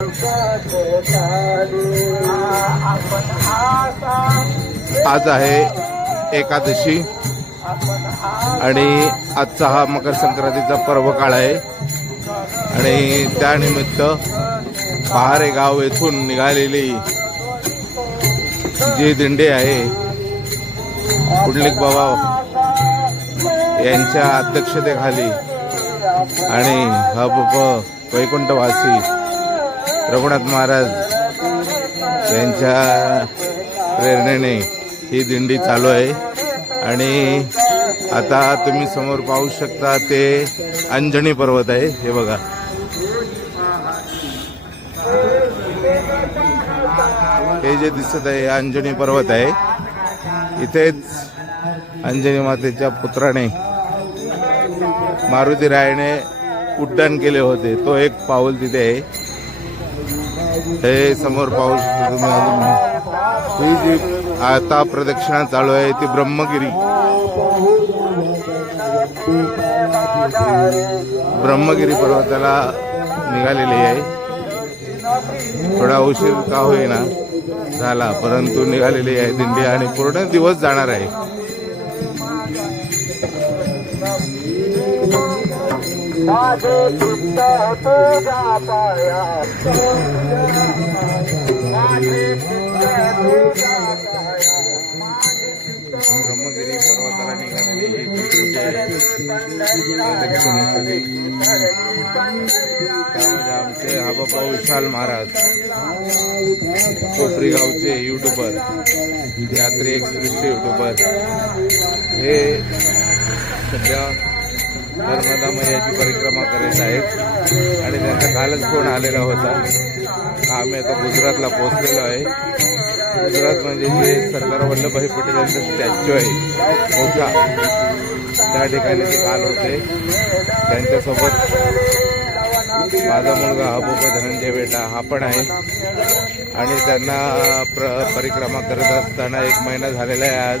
आज आहे एकादशी आणि आजचा हा मकर संक्रांतीचा पर्व काळ आहे आणि त्यानिमित्त पहारे गाव येथून निघालेली जी दिंडी आहे पुंडलिक बाबा यांच्या अध्यक्षतेखाली आणि हब वैकुंठवासी रघुनाथ महाराज यांच्या प्रेरणेने ही दिंडी चालू आहे आणि आता तुम्ही समोर पाहू शकता ते अंजनी पर्वत आहे. हे बघा, हे जे दिसत आहे अंजनी पर्वत आहे. इथेच अंजनी मातेच्या पुत्राने मारुती रायाने उड्डाण केले होते. तो एक पाऊल तिथे आहे. हे समोर पाहू शकता तुम्ही. अजून ही जी आता प्रदक्षिणा चालू आहे ती ब्रह्मगिरी पर्वताला निघालेली आहे. थोडा उशीर का होईना झाला, परंतु निघालेली आहे दिंडी आणि पूर्ण दिवस जाणार आहे. ब्रह्मगिरी पर्वताला निघालेली प्रदक्षिणेसाठी त्यामध्ये आमचे हाबाबा विशाल महाराज कोपरी गावचे युट्यूबर, यात्री एक्सप्रेसचे युट्यूबर, हे सध्या नर्मदा मैयाची परिक्रमा करत आहेत आणि त्यांचा कालच फोन आलेला होता. आम्ही आता गुजरातला पोहोचलेलो आहे. गुजरात म्हणजे जे सरदार वल्लभभाई पटेल यांचा स्टॅच्यू आहे मोठा, त्या ठिकाणी ते काल होते. त्यांच्यासोबत माझा मुलगा हबूबा धनंजय बेटा हा पण आहे आणि त्यांना परिक्रमा करत असताना 1 महिना झालेला आहे आज.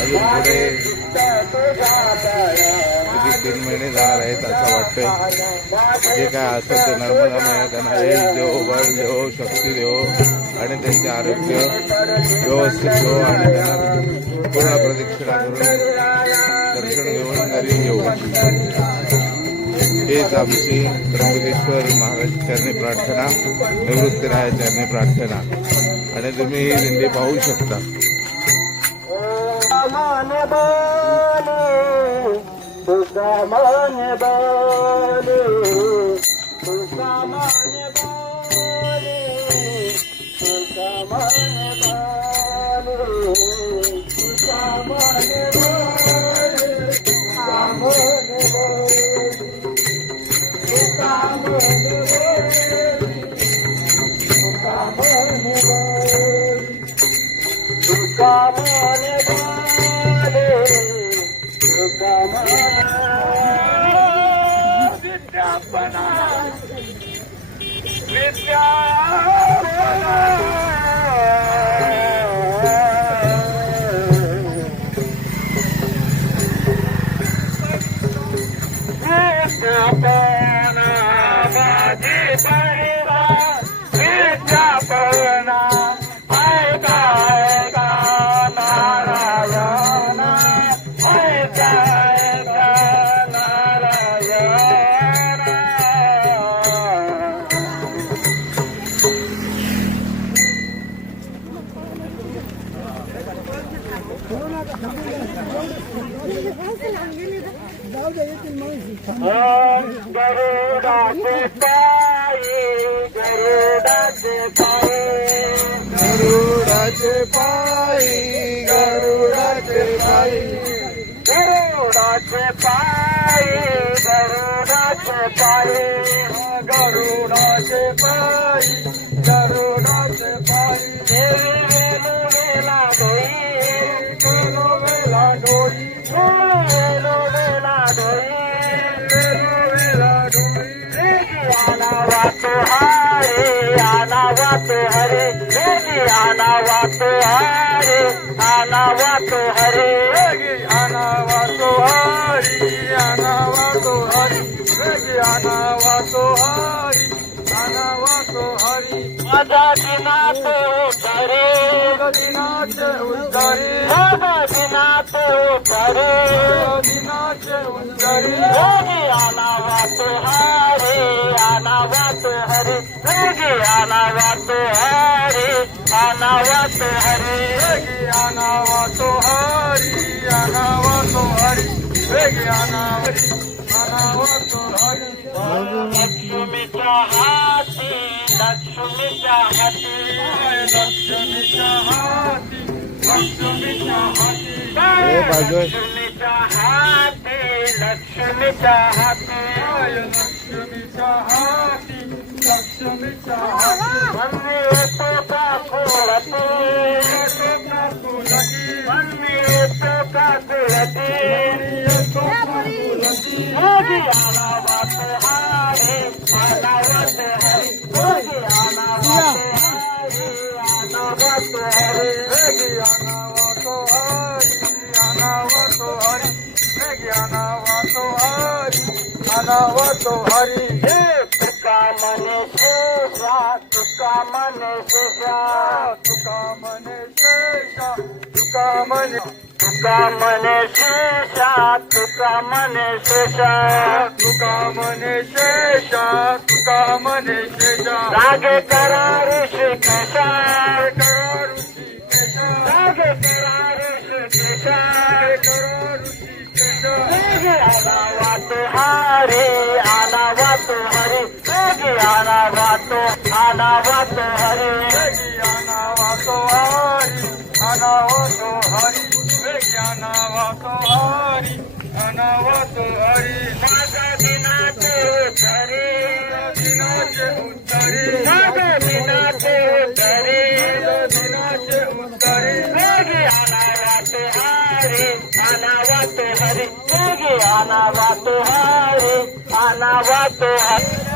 अजून पुढे किती 3 महिने जाणार आहेत असं वाटतंय. जे काय असेल ते नर्मदा मैया त्यांना यश देव, बळ देव, शक्ती देव आणि त्यांचे आरोग्य व्यवस्थित देव आणि त्यांना पूर्ण प्रदक्षिणा करून दर्शन घेऊन घरी येऊ, हेच आमची त्र्यंबकेश्वर महाराज चरणी प्रार्थना, निवृत्तीराया चरणी प्रार्थना. आणि तुम्ही ही दिंडी पाहू शकता. गरुडाचे पायी, गरुडाचे पायी, गरुडाचे पायी, गरुडाचे पायी, गरुडाचे पायी, गरुडाचे पायी, वेला डोई, वेला डोई, वेला डोई, वेला डोई. आना वातो हरे, आना वातो हरे, आना वातो हरे, आना वातो हरे, आना वातो हरे, आना वातो हरे, आना वातो हरे. जगन्नाथ उतरे जगन्नाथ उतरे जगन्नाथ उतरे जगन्नाथ उतरे योगी आनावा तुहारे आनावा तुहरे योगी आनावा तुहारे आनावा तुहरे योगी आनावा तुहारी आनावा तुहरी योगी आनावरी आनावा तुहरी लक्ष्मीच्या हाती लक्ष्मीच्या हाती लक्ष्मीच्या हाती लक्ष्मीच्या हाती लक्ष्मीच्या हाती लक्ष्मीच्या हाती लक्ष्मीच्या हाती लक्ष्मीच्या हाती मन्नी येतो का कुळती येतो का कुळती मन्नी येतो का कुळती येतो का कुळती योगी आनावा तुहारे आनावा तुहारे योगी आनावा तुहारे आनावा तुहारे योगी आनावा तुहारे आनावा तुहारे योगी आनावा तुहारे आनावा तुहारे हे तुका मने शेषा तुका मने शेषा तुका मने शेषा तुका मने तुका मने शेषा तुका मने शेषा तुका मने शेषा तुका मने शेषा रागे करा ऋषिकेशा करा ऋषिकेशा रागे करा ऋषिकेशा करा ऋषिकेशा आनावा तुहारे आनावा तुहरे योगी आनावा तुहारे आनावा तुहारे आनावा तुहारे आनावा तुहारी आनावा तुहारी माझा दिनाचे उतरे दिनाचे उतरे माझा दिनाचे उतरे दिनाचे उतरे योगी आनावा तुहारे आनावा तुहरे योगी आनावा तुहारे आनावा तुहरे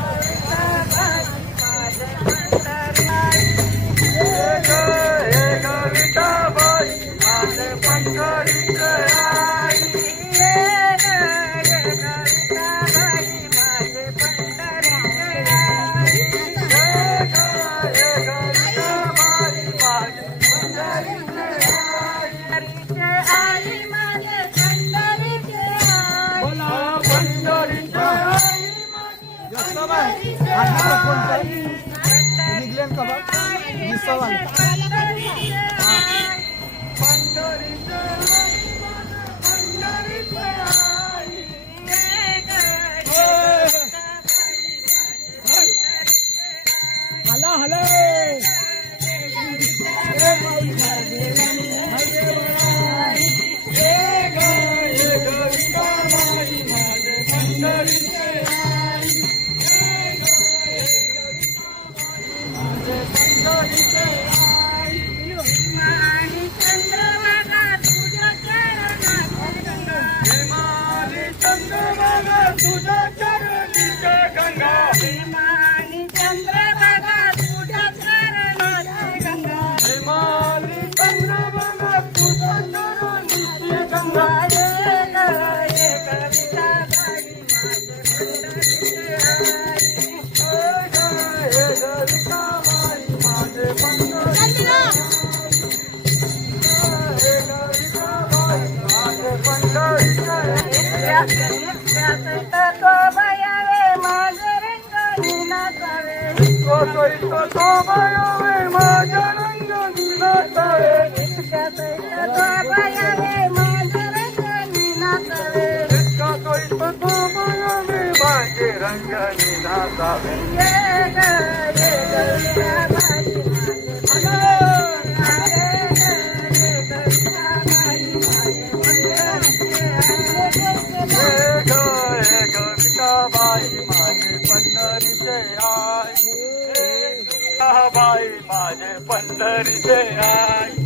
बाई माझे पंढरीचे आई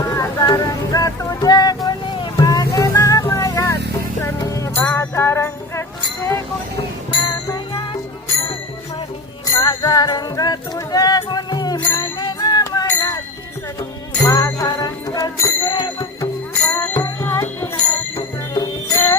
माझा रंग तुझे गुणी माझे नाम याची सनी माझा रंग तुझे गुणी माझा रंग तुझे गुणी माझे नाम याची सनी माझा रंग तुझे गुणी माझे नाम याची सनी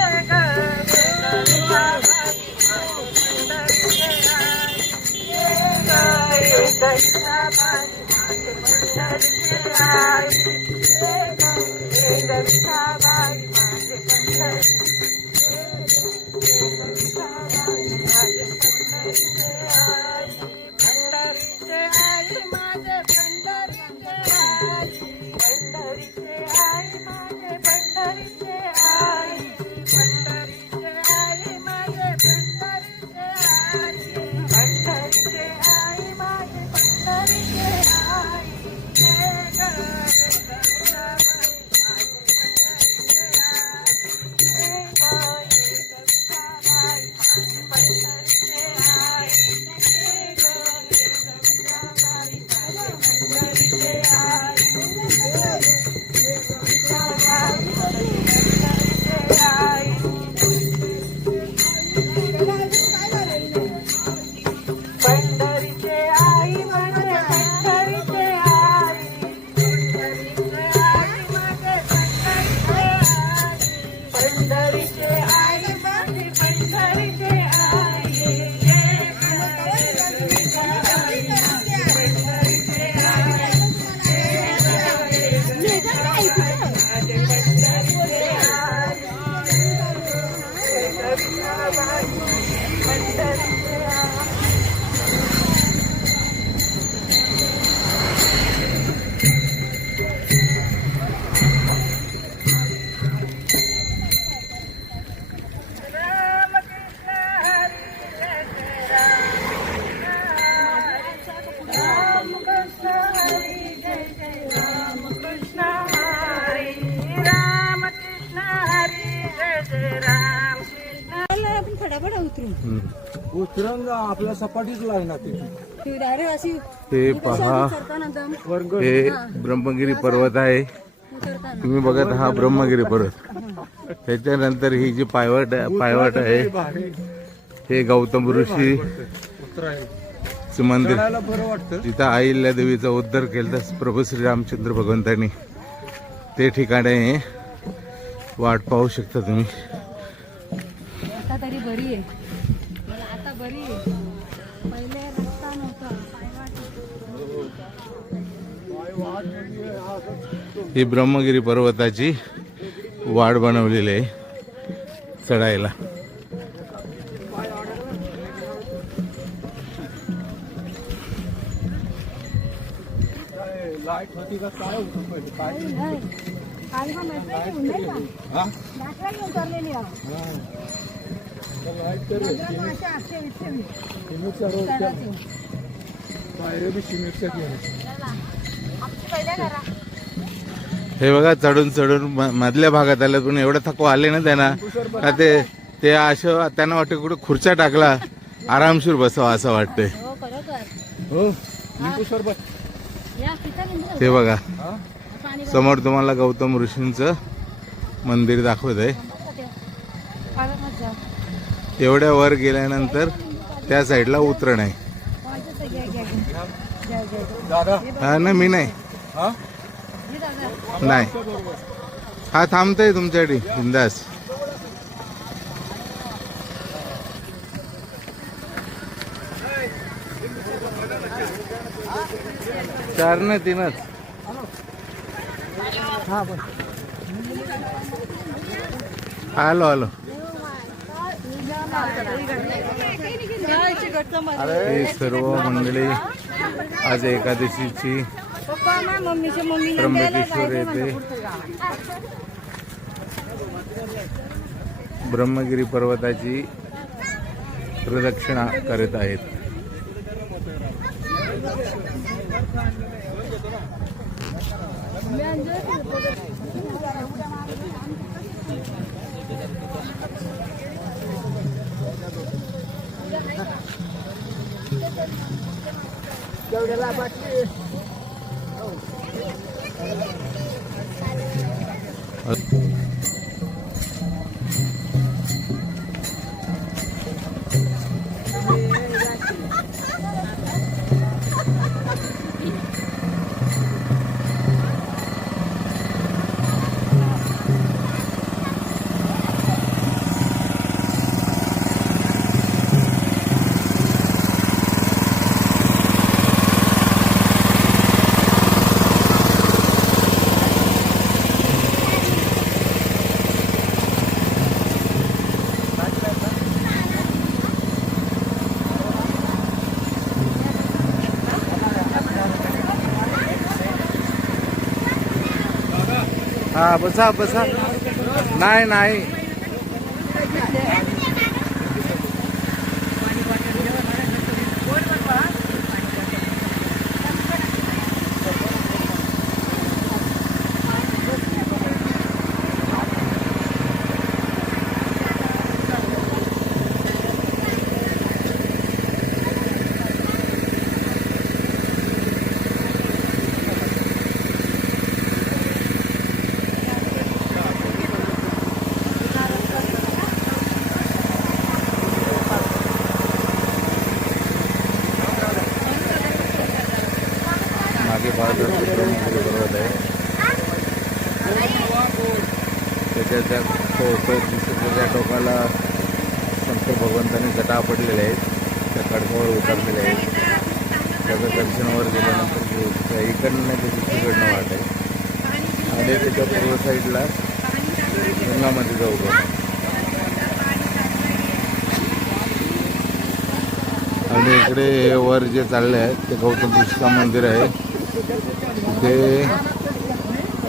उतरून आपल्या सपाटीच लागणार हे पहा हे ब्रह्मगिरी पर्वत आहे. तुम्ही बघत हा ब्रह्मगिरी पर्वत. त्याच्यानंतर ही जी पायवाट आहे हे गौतम ऋषी मंदिर. बरं वाटतं. तिथं अहिल्या देवीचा उद्धार केला प्रभू श्रीरामचंद्र भगवंतांनी. ते ठिकाण आहे. वाट पाहू शकता तुम्ही. आता तरी बरी आहे. मला आता बरी आहे. पहिले रस्ता नव्हता. ही ब्रह्मगिरी पर्वताची वाट बनवलेली आहे चढायला. लाईट होती का काय होतं पहिले काय लाईट तर सिमेंटच्या रोडच्या पायऱ्या बी सिमेंटच्या केल्या. हे बघा चढून चढून मधल्या भागात आलं पण एवढं थकवा आले ना त्यांना का ते असं त्यांना वाटतं कुठे खुर्च्या टाकला आरामशीर बसावा असं वाटतंय. हो लिंबू सरबत. ते बघा समोर तुम्हाला गौतम ऋषींचं मंदिर दाखवत आहे. एवढ्या वर गेल्यानंतर त्या साईडला उतरण आहे. दादा हा ना मी नाही हा नाही हा थांबतोय तुमच्यासाठी बिंदास. चार ना तीनच. आलो आलो. ही सर्व मंडळी आज एकादशीची त्र्यंबकेश्वर येथे ब्रह्मगिरी पर्वताची प्रदक्षिणा करीत आहेत. हा बसा बसा. नाही नाही मागे पर्वत आहे त्याच्या त्या टोकाला संत भगवंतांनी जटा पडलेले आहेत त्या खडकावर उतरलेले आहेत. त्याचं दर्शनावर गेल्यानंतर इकडनं नाही तर दुसरीकडनं वाट आहे आणि त्याच्या पूर्व साईडला गंगामध्ये जाऊ का आणि इकडे वर जे चालले आहेत ते गौतम ऋषीचं मंदिर आहे. ते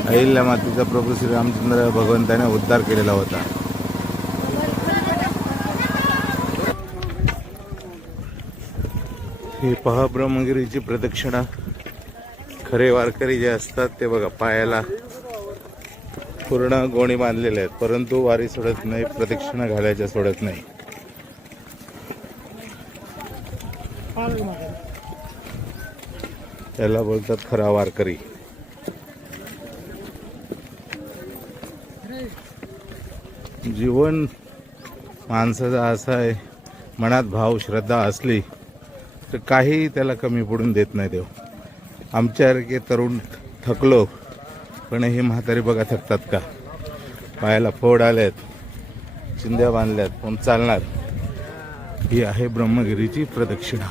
अहिल्या मातेचा प्रभू श्री रामचंद्र भगवंताने उद्धार केलेला होता. ही पहा ब्रह्मगिरीची प्रदक्षिणा. खरे वारकरी जे असतात ते बघा पायाला पूर्ण गोणी बांधलेले आहेत परंतु वारी सोडत नाही, प्रदक्षिणा घालायच्या सोडत नाही. त्याला बोलतात खरा वारकरी. जीवन माणसाचा असं आहे, मनात भाव श्रद्धा असली तर काही त्याला कमी पडून देत नाही देव. आमच्यासारखे तरुण थकलो पण हे म्हातारी बघा थकतात का. पायाला फोड आल्यात, चिंध्या बांधल्यात पण चालणार. ही आहे ब्रह्मगिरीची प्रदक्षिणा.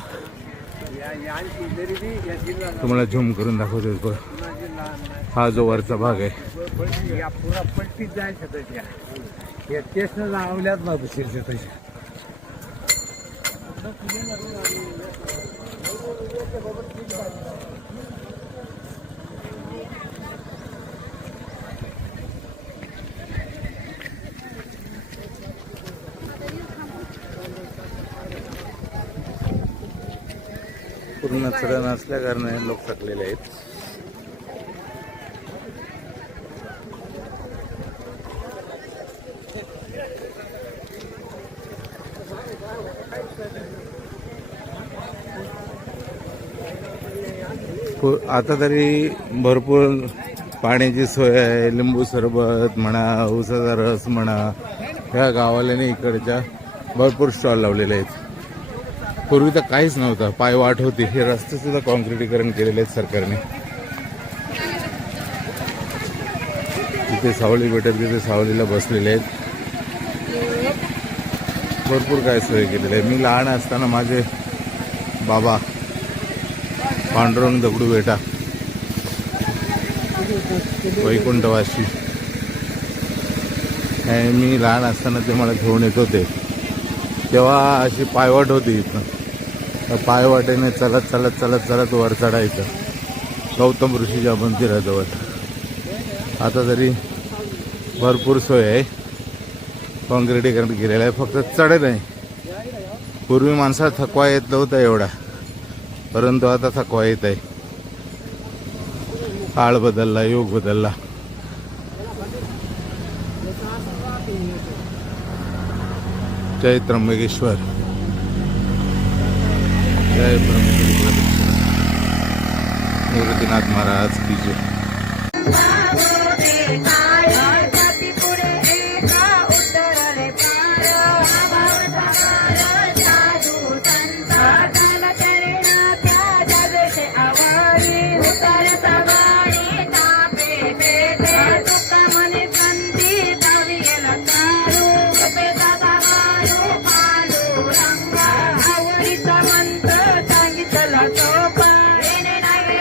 तुम्हाला झूम करून दाखवतो. हा जो वरचा भाग आहे पट्टीत जायचं त्याच्या टेस्टनं लावल्यात ना दुसरीच्या तशा. पूर्ण चढण असल्या कारणाने लोक थकलेले आहेत. आता तरी भरपूर पाण्याची सोय आहे. लिंबू सरबत म्हणा, ऊसाचा रस म्हणा, ह्या गावाल्याने इकडच्या भरपूर स्टॉल लावलेले आहेत. पूर्वी तर काहीच नव्हतं, पायवाट होती. हे रस्ते सुद्धा कॉन्क्रिटीकरण केलेले आहेत सरकारने. तिथे सावली भेटत, तिथे सावलीला बसलेले आहेत. भरपूर काय सोय केलेली आहे. मी लहान असताना माझे बाबा पांडुरंग दगडू बेटा वैकुंठवासी, मी लहान असताना ते मला घेऊन येत होते. तेव्हा अशी पायवाट होती इथं. त्या पायवाटेने चलत चलत चलत चलत वर चढायचं गौतम ऋषीच्या मंदिराजवळ. आता तरी भरपूर सोय आहे, कॉन्क्रिटीकरण केलेलं आहे. फक्त चढ नाही. पूर्वी माणसाला थकवा येत नव्हता एवढा, परंतु आता थकवा येत आहे. काळ बदलला, युग बदलला. जय त्र्यंबकेश्वर, जय ब्रह्मगिरी निवृत्तीनाथ महाराज की जय. मंत्र सांगितलं तो पाय नाही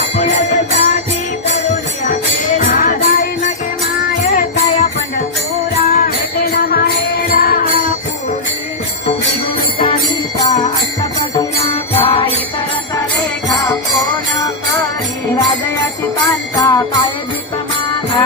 आपुलकी करुणी अखेरा जाई नगे माये दया पंढरपुरा भेटेन मायेला आपुली गुरुचा नीता अष्टपदीना काही करत रेखा कोण करी राजयाची कांता काय भीक मागा